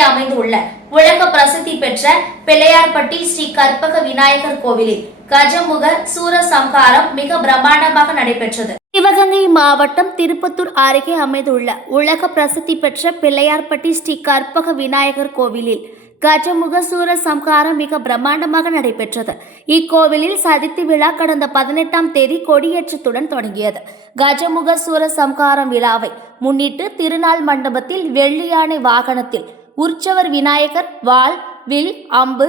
அருகே அமைந்துள்ள உலக பிரசித்தி பெற்ற பிள்ளையார்பட்டி ஸ்ரீ கற்பக விநாயகர் கோவிலில் கஜமுக சூர சம்ஹாரம் மிக பிரமாண்டமாக நடைபெற்றது. சிவகங்கை மாவட்டம் திருப்பத்தூர் அருகே அமைந்துள்ள உலக பிரசித்தி பெற்ற பிள்ளையார்பட்டி ஸ்ரீ கற்பக விநாயகர் கோவிலில் கஜமுக சூர சம்ஹாரம் மிக பிரம்மாண்டமாக நடைபெற்றது. இக்கோவிலில் சதித்து விழா கடந்த பதினெட்டாம் தேதி கொடியேற்றத்துடன் தொடங்கியது. கஜமுக சூர சம்ஹாரம் விழாவை முன்னிட்டு திருநாள் மண்டபத்தில் வெள்ளியானை வாகனத்தில் உற்சவர் விநாயகர் வாள் வில் அம்பு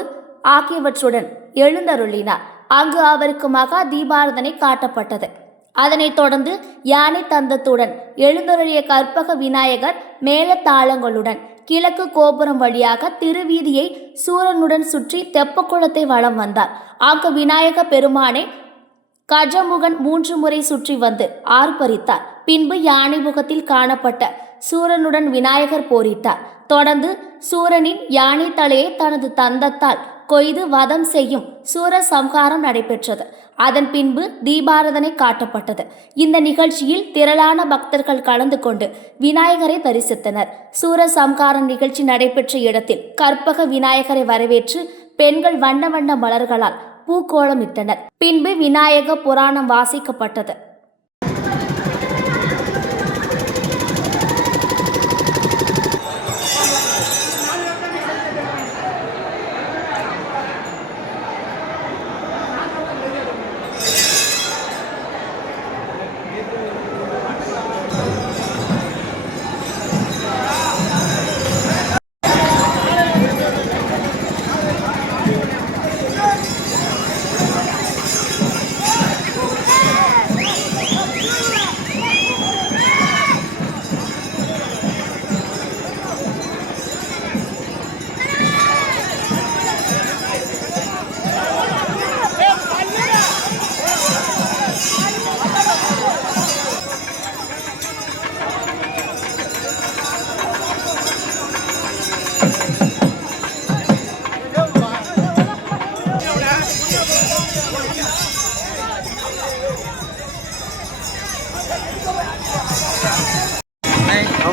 ஆகியவற்றுடன் எழுந்தருளினார். அங்கு அவருக்கு மகா தீபாரதனை காட்டப்பட்டது. அதனைத் தொடர்ந்து யானை தந்தத்துடன் எழுந்தருளிய கற்பக விநாயகர் மேலத்தாளங்களுடன் கிழக்கு கோபுரம் வழியாக திருவீதியை சூரனுடன் சுற்றி தெப்பக்குளத்தை வலம் வந்தார். அங்கு விநாயக பெருமானை கஜமுகன் மூன்று முறை சுற்றி வந்து ஆர்ப்பரித்தார். பின்பு யானை முகத்தில் காணப்பட்ட சூரனுடன் விநாயகர் போரிட்டார். தொடர்ந்து சூரனின் யானை தலையை தனது தந்தத்தால் கொய்து வதம் செய்யும் சூர சம்ஹாரம் நடைபெற்றது. அதன் பின்பு தீபாரதனை காட்டப்பட்டது. இந்த நிகழ்ச்சியில் திரளான பக்தர்கள் கலந்து கொண்டு விநாயகரை தரிசித்தனர். சூர சம்ஹாரம் நிகழ்ச்சி நடைபெற்ற இடத்தில் கற்பக விநாயகரை வரவேற்று பெண்கள் வண்ண வண்ண மலர்களால் பூக்கோளமிட்டனர் பின்பு விநாயக புராணம் வாசிக்கப்பட்டது.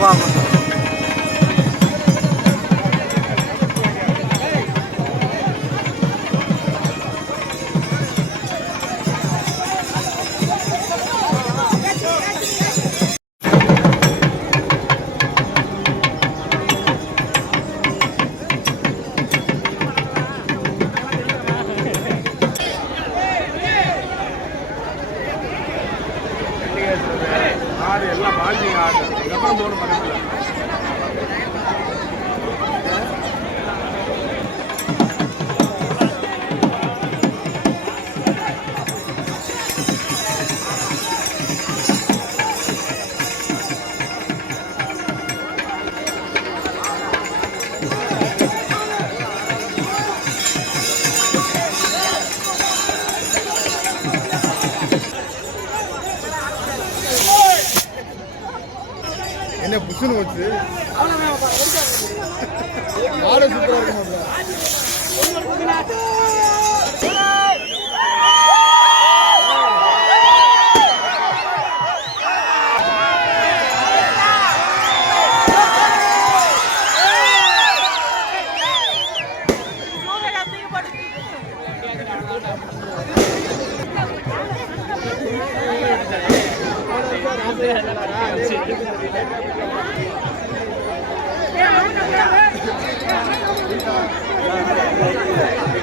мама. எல்லாம் பாண்டிங் ஆடு இதுக்கப்புறம் மூணு பக்கத்தில் என்ன புஷ்னு வச்சு ஆடு சூப்பராக இருக்கும் Yeah, I'm going to go back.